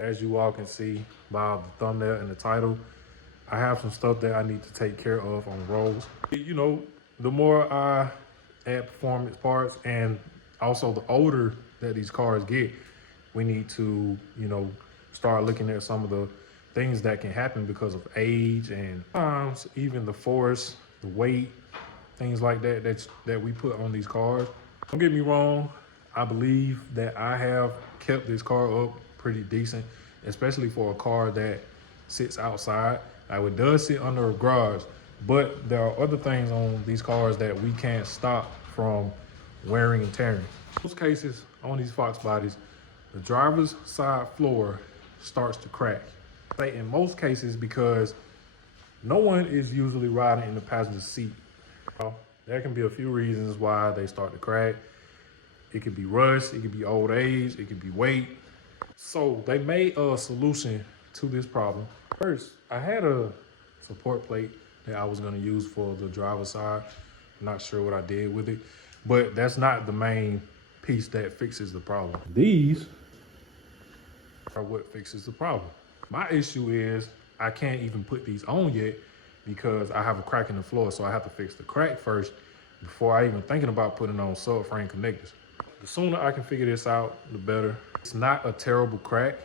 As you all can see by the thumbnail and the title, I have some stuff that I need to take care of on roads. You know, the more I add performance parts and also the older that these cars get, we need to, start looking at some of the things that can happen because of age and sometimes even the force, the weight, things like that we put on these cars. Don't get me wrong, I believe that I have kept this car up pretty decent, especially for a car that sits outside. Now it does sit under a garage, but there are other things on these cars that we can't stop from wearing and tearing. In most cases on these Fox bodies, the driver's side floor starts to crack. I say in most cases because no one is usually riding in the passenger seat. There can be a few reasons why they start to crack. It could be rust, it could be old age, it could be weight. So they made a solution to this problem. First, I had a support plate that I was gonna use for the driver's side. I'm not sure what I did with it, but that's not the main piece that fixes the problem. These are what fixes the problem. My issue is I can't even put these on yet because I have a crack in the floor, so I have to fix the crack first before I even thinking about putting on subframe connectors. The sooner I can figure this out, the better. It's not a terrible crack,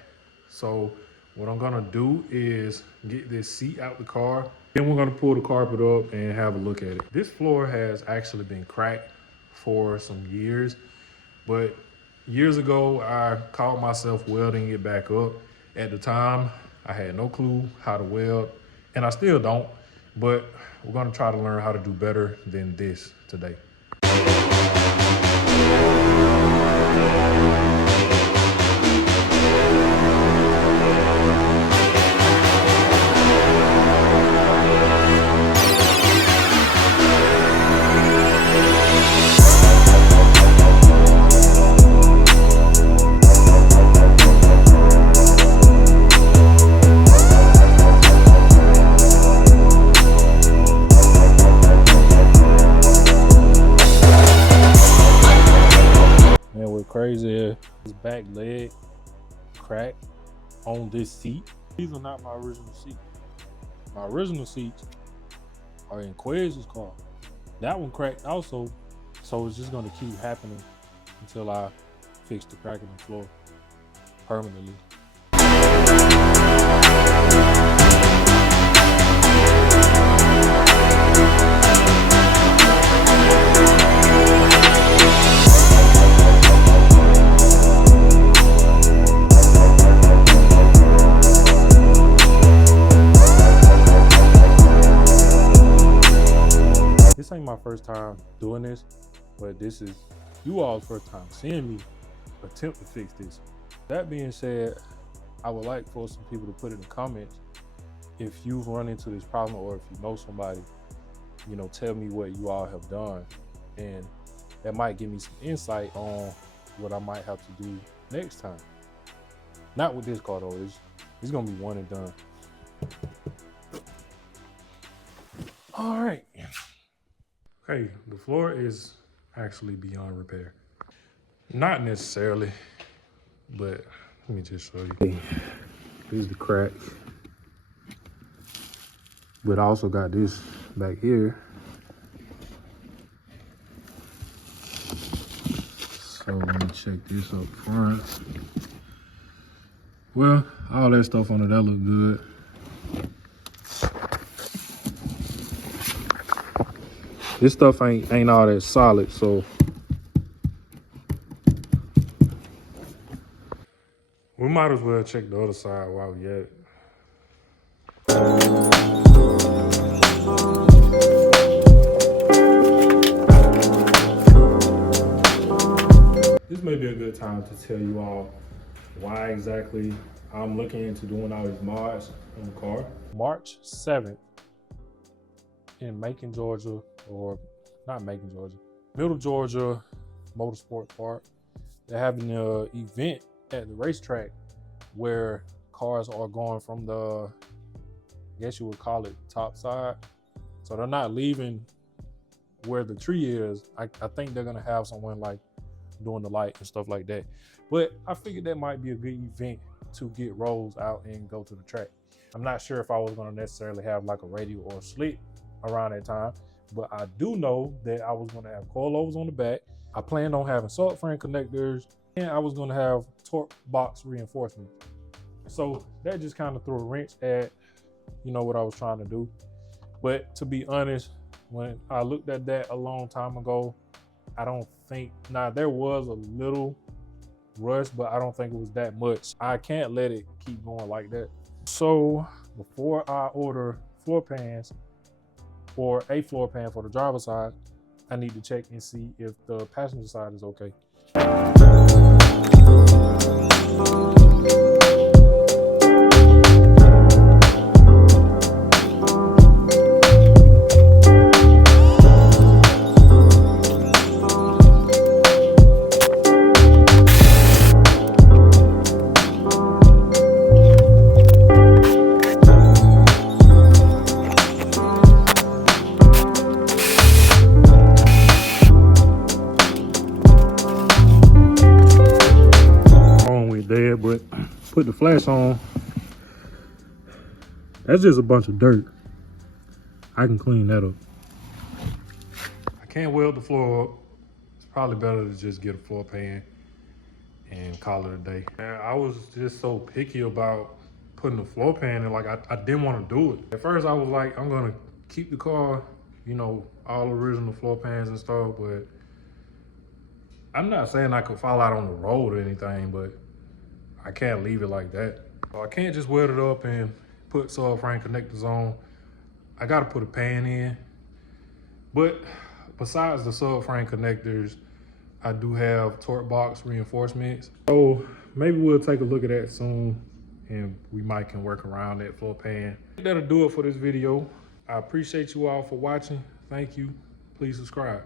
so what I'm gonna do is get this seat out the car, then we're gonna pull the carpet up and have a look at it. This floor has actually been cracked for some years, but years ago, I caught myself welding it back up. At the time, I had no clue how to weld, and I still don't, but we're gonna try to learn how to do better than this today. Crazy, his back leg crack on this seat. These are not my original seats. My original seats are in Quez's car. That one cracked also, so it's just gonna keep happening until I fix the crack in the floor permanently. This ain't my first time doing this, but this is you all's first time seeing me attempt to fix this. That being said, I would like for some people to put in the comments if you've run into this problem or if you know somebody, tell me what you all have done. And that might give me some insight on what I might have to do next time. Not with this car though, it's gonna be one and done. All right. Okay, the floor is actually beyond repair. Not necessarily, but let me just show you. Okay, this is the crack. But I also got this back here. So let me check this up front. Well, all that stuff on it, that look good. This stuff ain't all that solid, so we might as well check the other side while we at it. This may be a good time to tell you all why exactly I'm looking into doing all these mods on the car. March 7th in Macon, Georgia, or not Macon, Georgia, Middle Georgia Motorsport Park. They're having an event at the racetrack where cars are going from the, I guess you would call it, top side. So they're not leaving where the tree is. I think they're gonna have someone like doing the light and stuff like that. But I figured that might be a good event to get rolls out and go to the track. I'm not sure if I was going to necessarily have like a radial or a slit around that time, but I do know that I was going to have coilovers on the back. I planned on having subframe connectors, and I was going to have torque box reinforcement. So that just kind of threw a wrench at, you know, what I was trying to do. But to be honest, when I looked at that a long time ago, I don't think, now there was a little rush, but I don't think it was that much. I can't let it keep going like that. So before I order floor pans or a floor pan for the driver's side, I need to check and see if the passenger side is okay. Dead, but put the flash on. That's just a bunch of dirt. I can clean that up. I can't weld the floor up. It's probably better to just get a floor pan and call it a day. And I was just so picky about putting the floor pan in. Like I didn't want to do it. At first I was like, I'm gonna keep the car, you know, all original floor pans and stuff, but I'm not saying I could fall out on the road or anything, but I can't leave it like that. So I can't just weld it up and put subframe connectors on. I gotta put a pan in. But besides the subframe connectors, I do have torque box reinforcements. So maybe we'll take a look at that soon and we might can work around that floor pan. That'll do it for this video. I appreciate you all for watching. Thank you. Please subscribe.